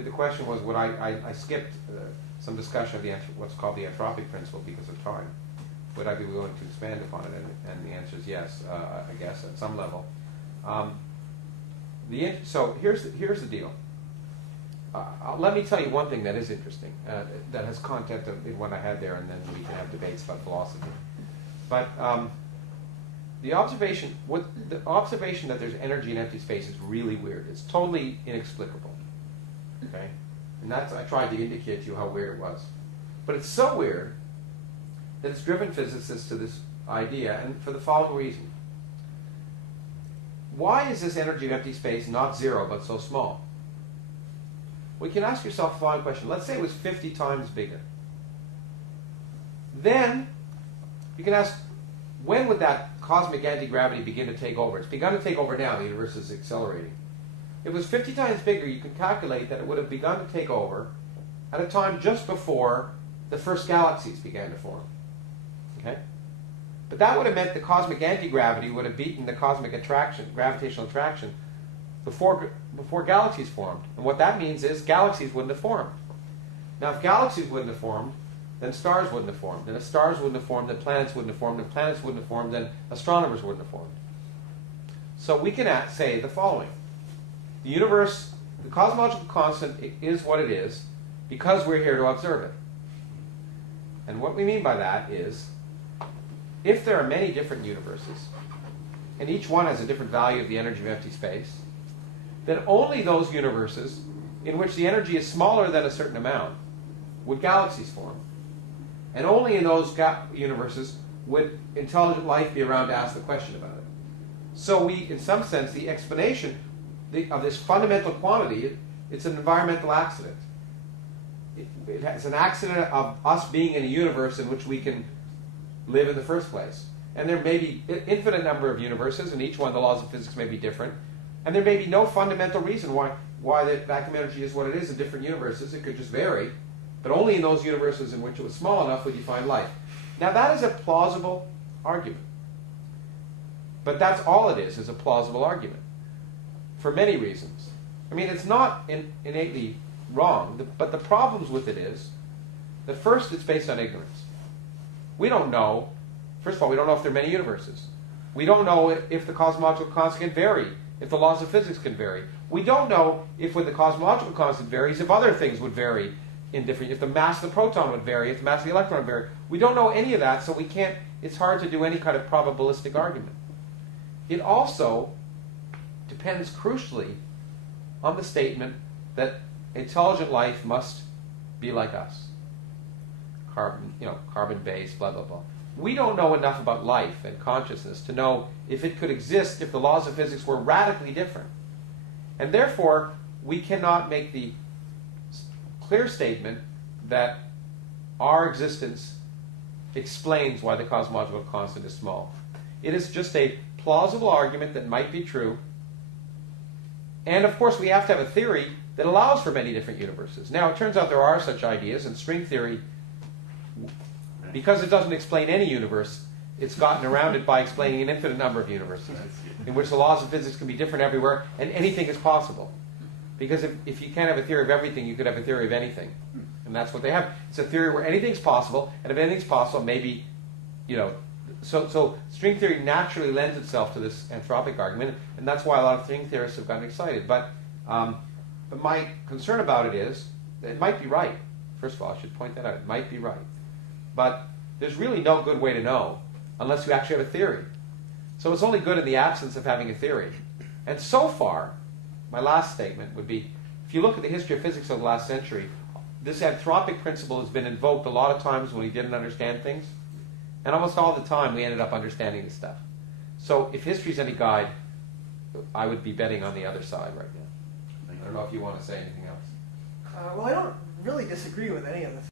the question was, would I skipped some discussion of what's called the anthropic principle because of time. Would I be willing to expand upon it? And the answer is yes, I guess, at some level. So here's the deal. Let me tell you one thing that is interesting, that has content in what I had there, and then we can have debates about philosophy. But the observation that there's energy in empty space is really weird. It's totally inexplicable. Okay, and I tried to indicate to you how weird it was. But it's so weird that it's driven physicists to this idea, and for the following reason. Why is this energy in empty space not zero but so small? Well, you can ask yourself the following question. Let's say it was 50 times bigger. Then you can ask, when would that cosmic anti-gravity begin to take over? It's begun to take over now. The universe is accelerating. If it was 50 times bigger, you can calculate that it would have begun to take over at a time just before the first galaxies began to form. Okay? But that would have meant the cosmic anti-gravity would have beaten the cosmic attraction, gravitational attraction, before galaxies formed. And what that means is galaxies wouldn't have formed. Now, if galaxies wouldn't have formed, then stars wouldn't have formed. And if stars wouldn't have formed, then planets wouldn't have formed. If planets wouldn't have formed, then astronomers wouldn't have formed. So we can say the following. The universe, the cosmological constant is what it is because we're here to observe it. And what we mean by that is, if there are many different universes, and each one has a different value of the energy of empty space, then only those universes in which the energy is smaller than a certain amount would galaxies form. And only in those universes would intelligent life be around to ask the question about it. So in some sense, the explanation of this fundamental quantity, it's an environmental accident. It's an accident of us being in a universe in which we can live in the first place. And there may be an infinite number of universes, and each one the laws of physics may be different. And there may be no fundamental reason why the vacuum energy is what it is in different universes. It could just vary. But only in those universes in which it was small enough would you find life. Now that is a plausible argument. But that's all it is a plausible argument. For many reasons. I mean, it's not innately wrong, but the problems with it is that first, it's based on ignorance. We don't know, first of all, we don't know if there are many universes. We don't know if the cosmological constant can vary, if the laws of physics can vary. We don't know if when the cosmological constant varies, if other things would vary in different, if the mass of the proton would vary, if the mass of the electron would vary. We don't know any of that, so we can't, it's hard to do any kind of probabilistic argument. It also depends crucially on the statement that intelligent life must be like us. Carbon-based, blah, blah, blah. We don't know enough about life and consciousness to know if it could exist if the laws of physics were radically different. And therefore, we cannot make the clear statement that our existence explains why the cosmological constant is small. It is just a plausible argument that might be true. And of course, we have to have a theory that allows for many different universes. Now, it turns out there are such ideas, and string theory, because it doesn't explain any universe, it's gotten around it by explaining an infinite number of universes, in which the laws of physics can be different everywhere, and anything is possible. Because if you can't have a theory of everything, you could have a theory of anything. And that's what they have. It's a theory where anything's possible, and if anything's possible, maybe, So string theory naturally lends itself to this anthropic argument, and that's why a lot of string theorists have gotten excited. But my concern about it is that it might be right. First of all, I should point that out. It might be right. But there's really no good way to know unless you actually have a theory. So it's only good in the absence of having a theory. And so far, my last statement would be, if you look at the history of physics of the last century, this anthropic principle has been invoked a lot of times when we didn't understand things. And almost all the time, we ended up understanding this stuff. So if history's any guide, I would be betting on the other side right now. I don't know if you want to say anything else. Well, I don't really disagree with any of the